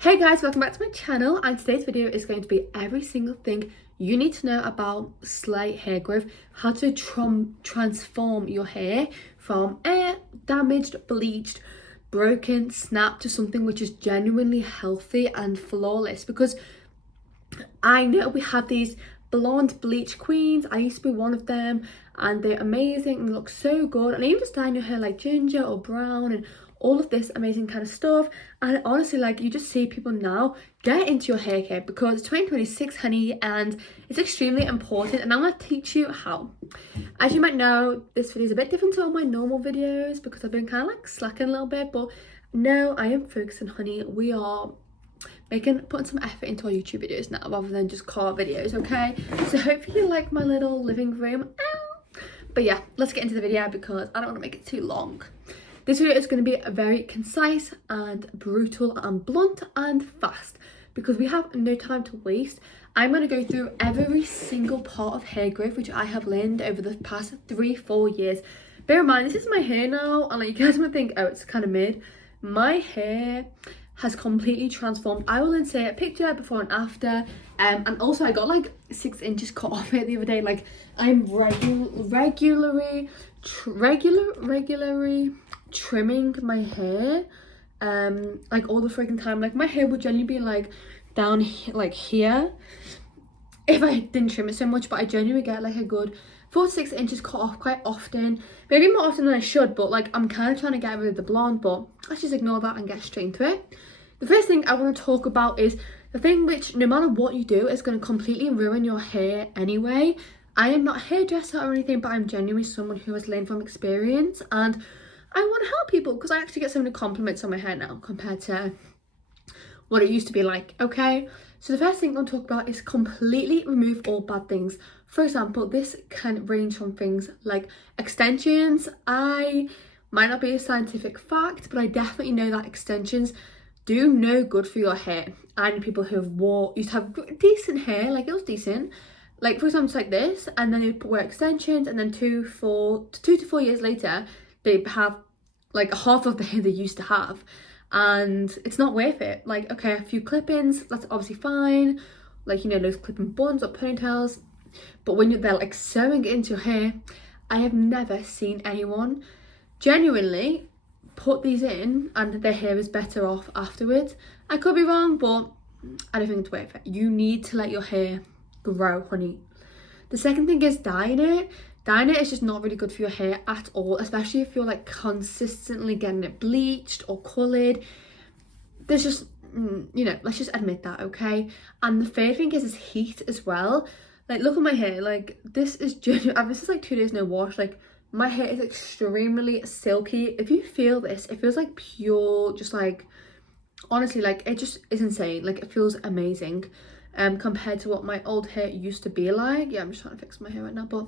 Hey guys, welcome back to my channel, and today's video is going to be every single thing you need to know about slight hair growth, how to transform your hair from damaged, bleached, broken, snapped to something which is genuinely healthy and flawless. Because I know we have these blonde bleach queens. I used to be one of them, and they're amazing and look so good. And even just dyeing your hair like ginger or brown and all of this amazing kind of stuff. And honestly, like, you just see people now get into your hair care because it's 2026, honey, and it's extremely important. And I'm gonna teach you how. As you might know, this video is a bit different to all my normal videos because I've been kind of like slacking a little bit, but no, I am focusing, honey. We are putting some effort into our YouTube videos now rather than just car videos, okay? So hopefully you like my little living room. Ow. But yeah, let's get into the video because I don't want to make it too long. This video is going to be very concise and brutal and blunt and fast because we have no time to waste. I'm going to go through every single part of hair growth which I have learned over the past 3-4 years. Bear in mind, this is my hair now, and like, you guys might think, oh, it's kind of mid. My hair has completely transformed. I will insert a picture before and after, and also I got like 6 inches cut off it the other day. Like, I'm regularly trimming my hair like all the freaking time. Like, my hair would generally be like down like here if I didn't trim it so much, but I genuinely get like a good 4 to 6 inches cut off quite often, maybe more often than I should, but like, I'm kind of trying to get rid of the blonde, but let's just ignore that and get straight into it. The first thing I want to talk about is the thing which, no matter what you do, is going to completely ruin your hair anyway. I am not a hairdresser or anything, but I'm genuinely someone who has learned from experience, and I want to help people because I actually get so many compliments on my hair now compared to what it used to be like, okay? So the first thing I'm going to talk about is completely remove all bad things. For example, this can range from things like extensions. I might not be a scientific fact, but I definitely know that extensions do no good for your hair. I know people who used to have decent hair, like it was decent, like for example, it's like this, and then they would wear extensions, and then 2 to 4 years later, they have like half of the hair they used to have, and it's not worth it. Like, okay, a few clip-ins, that's obviously fine, like, you know, those clip-in buns or ponytails, but when they're like sewing it into your hair, I have never seen anyone genuinely put these in and their hair is better off afterwards. I could be wrong, but I don't think it's worth it. You need to let your hair grow, honey. The second thing is dyeing it. Dyeing it is just not really good for your hair at all, especially if you're like consistently getting it bleached or coloured. There's just, you know, let's just admit that, okay? And the third thing is heat as well. Like, look at my hair. Like, this is genuine. This is like 2 days no wash. Like, my hair is extremely silky. If you feel this, it feels like pure, just like, honestly, like, it just is insane. Like, it feels amazing compared to what my old hair used to be like. Yeah, I'm just trying to fix my hair right now, but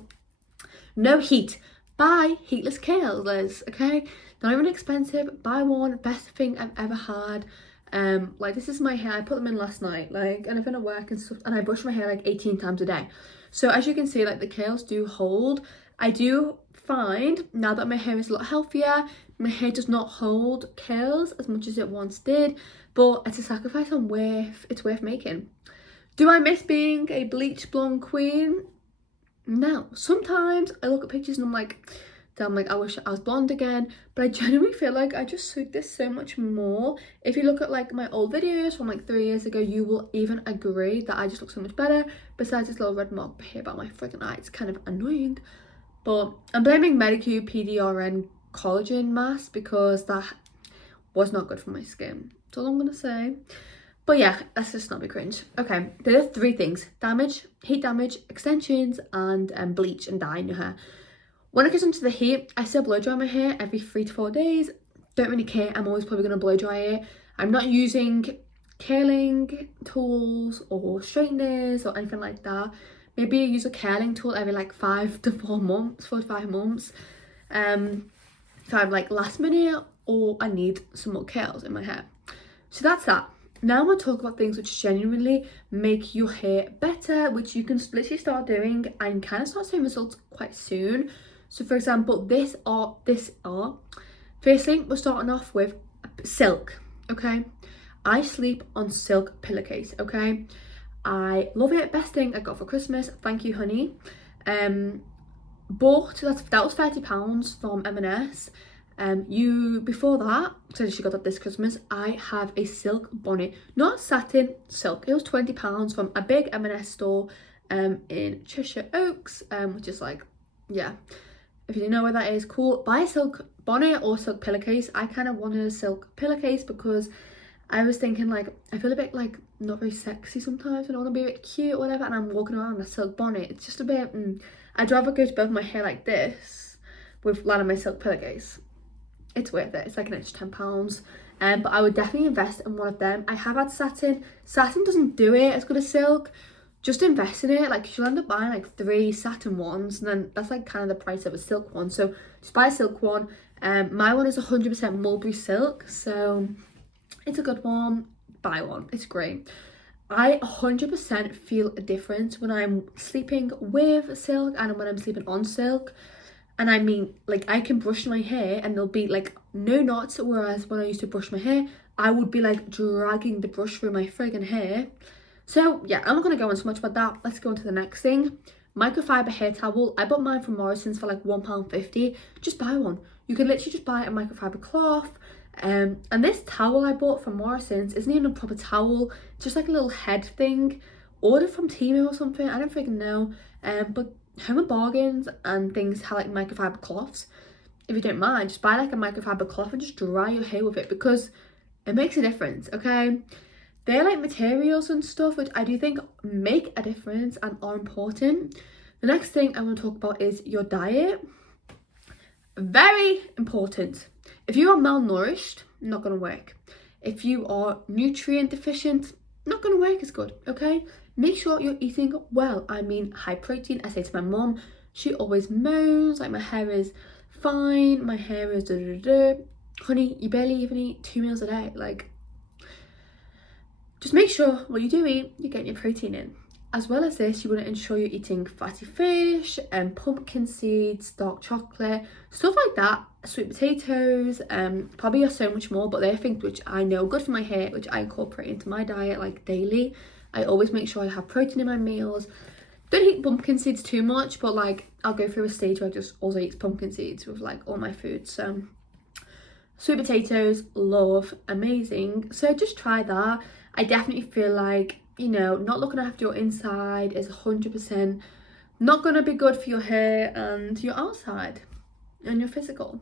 no heat. Buy heatless curlers, okay? They're not even expensive. Buy one. Best thing I've ever had. Like, this is my hair. I put them in last night, like, and I've been at work and stuff, and I brush my hair like 18 times a day. So as you can see, like, the curls do hold. I do find now that my hair is a lot healthier, my hair does not hold curls as much as it once did, but it's a sacrifice it's worth making. Do I miss being a bleach blonde queen? No. Sometimes I look at pictures and I'm like, damn, like, I wish I was blonde again, but I genuinely feel like I just suit this so much more. If you look at like my old videos from like 3 years ago, you will even agree that I just look so much better. Besides this little red mark here about my freaking eye, it's kind of annoying. But I'm blaming Medicube PDRN collagen mask because that was not good for my skin. That's all I'm gonna say. But yeah, let's just not be cringe. Okay, there are 3 things: damage, heat damage, extensions, and bleach and dye in your hair. When it comes into the heat, I still blow dry my hair every 3 to 4 days. Don't really care. I'm always probably gonna blow dry it. I'm not using curling tools or straighteners or anything like that. Maybe I use a curling tool every like 5 to 4 months, 4 to 5 months. If I'm like last minute or I need some more curls in my hair. So that's that. Now I'm going to talk about things which genuinely make your hair better, which you can literally start doing and kind of start seeing results quite soon. So for example, first thing, we're starting off with silk, okay? I sleep on silk pillowcase, okay? I love it. Best thing I got for Christmas. Thank you, honey. Bought that was £30 from M&S. Before that, so she got that this Christmas, I have a silk bonnet, not satin, silk. It was £20 from a big M&S store in Cheshire Oaks, which is like, yeah, if you don't know where that is, cool. Buy a silk bonnet or silk pillowcase. I kind of wanted a silk pillowcase because I was thinking, like, I feel a bit like not very sexy sometimes and I want to be a bit cute or whatever, and I'm walking around in a silk bonnet. It's just a bit, I'd rather go to bed with my hair like this with lying on my silk pillowcase. It's worth it. It's like an extra £10. But I would definitely invest in one of them. I have had satin. Satin doesn't do it as good as silk. Just invest in it. Like, you'll end up buying like 3 satin ones, and then that's like kind of the price of a silk one. So just buy a silk one. My one is 100% mulberry silk, so it's a good one. Buy one. It's great. I 100% feel a difference when I'm sleeping with silk and when I'm sleeping on silk. And I mean, like, I can brush my hair and there'll be like no knots, whereas when I used to brush my hair, I would be like dragging the brush through my friggin' hair. So yeah, I'm not gonna go on so much about that. Let's go on to the next thing. Microfiber hair towel. I bought mine from Morrison's for like £1.50. Just buy one. You can literally just buy a microfiber cloth. And this towel I bought from Morrison's isn't even a proper towel. It's just like a little head thing. Ordered from Temu or something. I don't freaking know. But Home and Bargains and things have like microfiber cloths. If you don't mind, just buy like a microfiber cloth and just dry your hair with it, because it makes a difference, okay? They're like materials and stuff which I do think make a difference and are important. The next thing I want to talk about is your diet. Very important. If you are malnourished, not going to work. If you are nutrient deficient, not going to work as good, okay? Make sure you're eating well. I mean, high protein. I say to my mom, she always moans, like, my hair is fine, my hair is da-da-da. Honey, you barely even eat 2 meals a day. Like, just make sure what you do eat, you're getting your protein in. As well as this, you want to ensure you're eating fatty fish and pumpkin seeds, dark chocolate, stuff like that, sweet potatoes, probably so much more, but they're things which I know are good for my hair, which I incorporate into my diet like daily. I always make sure I have protein in my meals. Don't eat pumpkin seeds too much, but like I'll go through a stage where I just also eat pumpkin seeds with like all my food. So sweet potatoes, love, amazing. So just try that. I definitely feel like, you know, not looking after your inside is 100% not going to be good for your hair and your outside and your physical.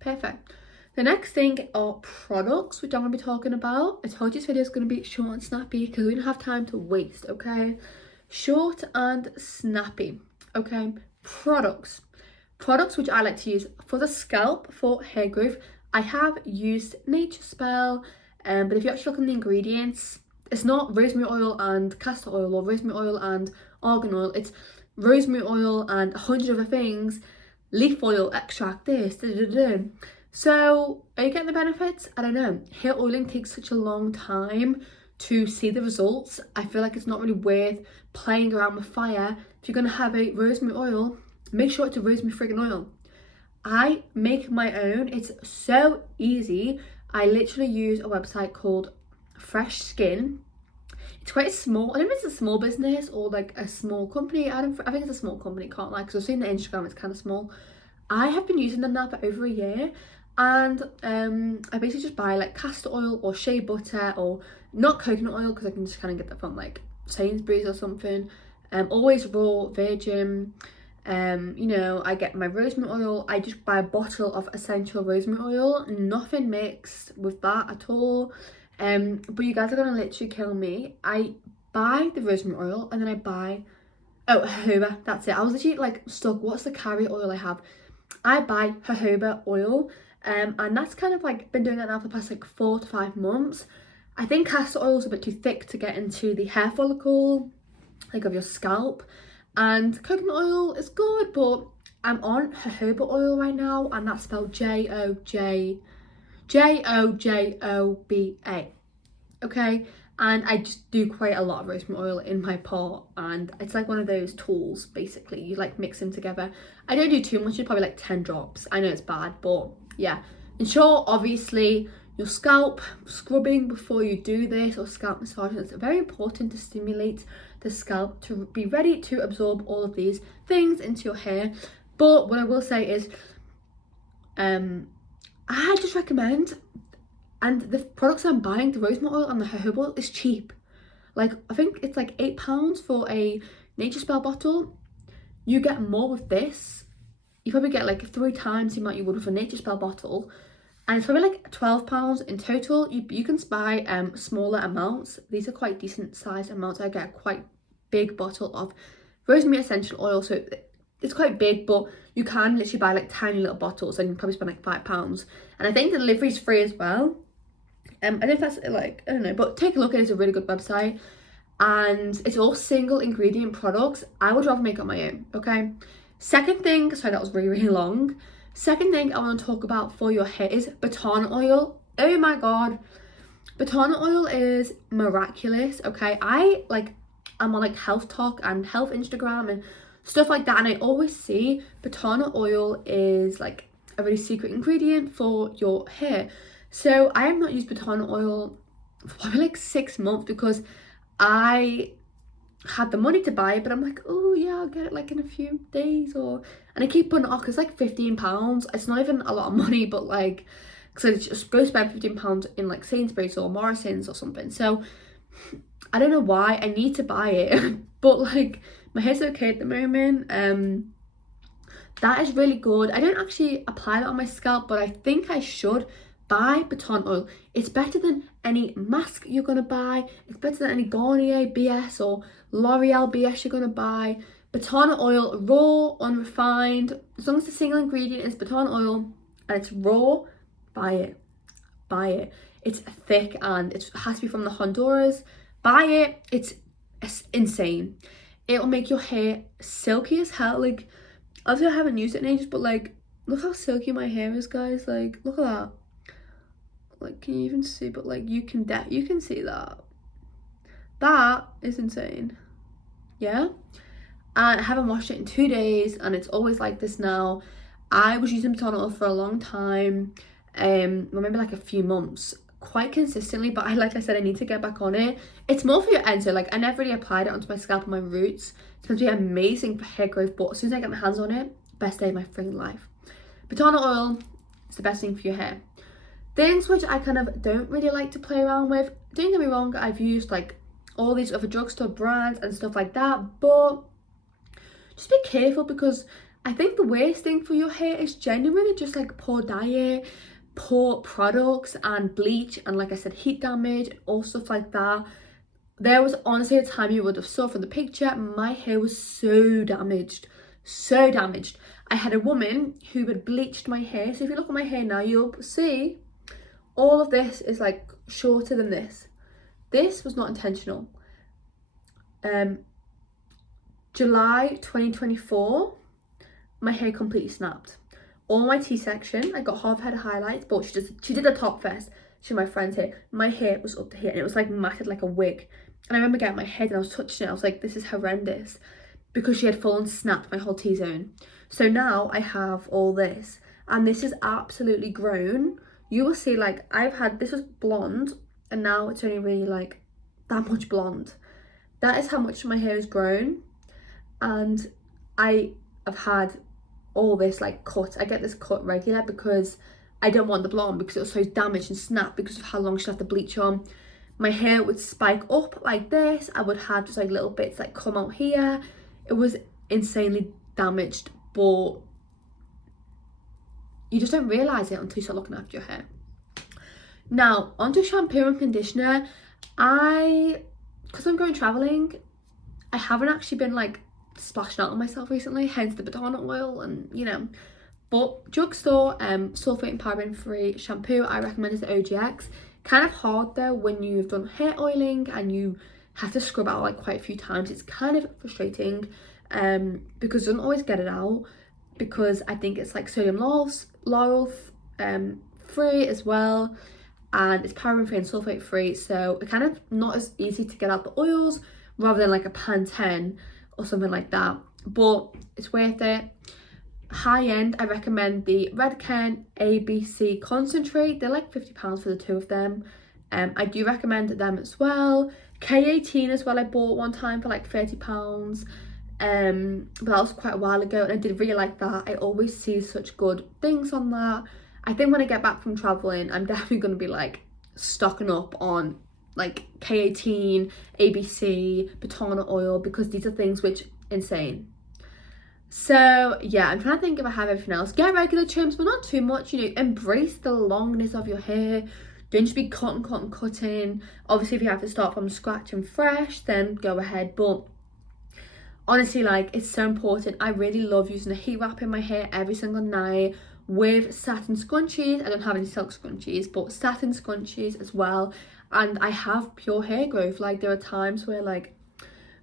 Perfect. The next thing are products, which I'm going to be talking about. I told you this video is going to be short and snappy because we don't have time to waste, okay? Short and snappy, okay? Products which I like to use for the scalp, for hair growth. I have used Nature Spell, but if you actually look at the ingredients, it's not rosemary oil and castor oil or rosemary oil and argan oil. It's rosemary oil and 100 other things, leaf oil extract, this, So are you getting the benefits? I don't know. Hair oiling takes such a long time to see the results. I feel like it's not really worth playing around with fire. If you're going to have a rosemary oil, make sure it's a rosemary friggin' oil. I make my own. It's so easy. I literally use a website called Fresh Skin. It's quite a small, I don't know if it's a small business or like a small company. I think it's a small company, can't lie, because I've seen the Instagram, it's kind of small. I have been using them now for over a year, and I basically just buy like castor oil or shea butter, or not coconut oil because I can just kind of get that from like Sainsbury's or something. Always raw, virgin. You know, I get my rosemary oil. I just buy a bottle of essential rosemary oil, nothing mixed with that at all. But you guys are gonna literally kill me. I buy the rosemary oil and then I buy jojoba. That's it. I was literally like stuck. What's the carrier oil I have? I buy jojoba oil, and that's kind of like been doing that now for the past like 4 to 5 months. I think castor oil is a bit too thick to get into the hair follicle, like of your scalp, and coconut oil is good, but I'm on jojoba oil right now, and that's spelled Jojoba, okay? And I just do quite a lot of rosemary oil in my pot, and it's like one of those tools, basically. You like mix them together. I don't do too much, it's probably like 10 drops. I know it's bad, but yeah. Ensure, obviously, your scalp scrubbing before you do this, or scalp massage. It's very important to stimulate the scalp to be ready to absorb all of these things into your hair. But what I will say is I just recommend, and the products I'm buying, the rosemary oil and the jojoba oil, is cheap. Like, I think it's like £8 for a Nature Spell bottle. You get more with this. You probably get like 3 times the amount you would with a Nature Spell bottle. And it's probably like £12 in total. You can buy smaller amounts. These are quite decent sized amounts. I get a quite big bottle of rosemary essential oil, so it's quite big, but you can literally buy like tiny little bottles and you probably spend like £5. And I think the delivery is free as well. I don't know if that's like, I don't know, but take a look. It is a really good website, and it's all single ingredient products. I would rather make it on my own. Okay, second thing, sorry that was really long. Second thing I want to talk about for your hair is Botana oil. Oh my god, Botana oil is miraculous. Okay, I'm on like Health Talk and Health Instagram and stuff like that, and I always see Botana oil is like a really secret ingredient for your hair. So I have not used Botana oil for probably like 6 months because I had the money to buy it, but I'm like, oh yeah, I'll get it like in a few days, and I keep putting it off because it's like £15. It's not even a lot of money, but like, because I just go spend £15 in like Sainsbury's or Morrison's or something. So I don't know why I need to buy it, but like my hair's okay at the moment. That is really good. I don't actually apply that on my scalp, but I think I should buy Botana oil. It's better than any mask you're gonna buy. It's better than any Garnier BS or L'Oreal BS you're gonna buy. Botana oil, raw, unrefined. As long as the single ingredient is Botana oil and it's raw, buy it. Buy it. It's thick and it has to be from the Honduras. Buy it. It's insane. It will make your hair silky as hell. Like, obviously I haven't used it in ages, but like, look how silky my hair is, guys. Like, look at that. Like, can you even see? But like, you can see that. That is insane. Yeah. And I haven't washed it in 2 days, and it's always like this now. I was using Botana oil for a long time, maybe like a few months, quite consistently, but like I said, I need to get back on it. It's more for your ends, so like I never really applied it onto my scalp and my roots. It's supposed to be amazing for hair growth, but as soon as I get my hands on it, best day of my freaking life. Botana oil is the best thing for your hair. Things which I kind of don't really like to play around with, don't get me wrong, I've used like all these other drugstore brands and stuff like that, but just be careful, because I think the worst thing for your hair is genuinely just like poor diet, poor products and bleach, and like I said, heat damage, all stuff like that. There was honestly a time you would have saw from the picture, my hair was so damaged. I had a woman who had bleached my hair, so if you look at my hair now, you'll see all of this is like shorter than this. This was not intentional. July 2024, my hair completely snapped. All my T-section, I got half head of highlights, but she did the top first. She my friend's hair. My hair was up to here and it was like matted like a wig. And I remember getting my head and I was touching it. I was like, this is horrendous, because she had full on snapped my whole T-zone. So now I have all this, and this is absolutely grown. You will see, like, this was blonde and now it's only really like that much blonde. That is how much my hair has grown. And I have had all this like cut. I get this cut regular because I don't want the blonde, because it was so damaged and snapped because of how long she had the bleach on. My hair would spike up like this. I would have just like little bits like come out here. It was insanely damaged, but you just don't realise it until you start looking after your hair. Now, onto shampoo and conditioner. Because I'm going travelling, I haven't actually been like splashing out on myself recently, hence the Botana oil and, you know. But drugstore sulfate and paraben free shampoo I recommend is the OGX. Kind of hard though when you've done hair oiling and you have to scrub out like quite a few times. It's kind of frustrating because it doesn't always get it out, because I think it's like sodium lauryl free as well, and it's paraben free and sulfate free, so it kind of not as easy to get out the oils rather than like a Pantene or something like that, but it's worth it. high end, I recommend the Redken ABC Concentrate. They're like £50 for the two of them. I do recommend them as well. K18 as well, I bought one time for like £30. But that was quite a while ago, and I did really like that. I always see such good things on that. I think when I get back from traveling, I'm definitely going to be like stocking up on like K18, ABC, Botana oil, because these are things which insane. So yeah, I'm trying to think if I have everything else. Get regular trims, but not too much, you know, embrace the longness of your hair. Don't just be cutting. Obviously, if you have to start from scratch and fresh, then go ahead. But honestly, like, it's so important. I really love using a heat wrap in my hair every single night with satin scrunchies. I don't have any silk scrunchies, but satin scrunchies as well. And I have pure hair growth. Like, there are times where, like,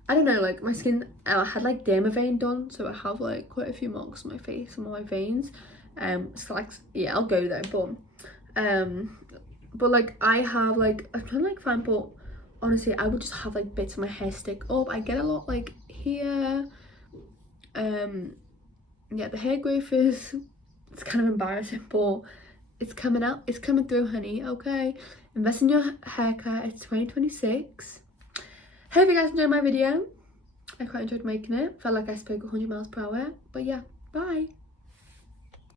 I don't know, like my skin, I had like dermavein done, so I have like quite a few marks on my face and on my veins. So like, yeah, I'll go there, but like I have like, I'm trying to like find, but honestly I would just have like bits of my hair stick up. I get a lot like here. Yeah, the hair growth is, it's kind of embarrassing, but it's coming out, it's coming through, honey. Okay, invest in your haircut. It's 2026. Hope you guys enjoyed my video. I quite enjoyed making it. Felt like I spoke 100 miles per hour. But yeah, bye.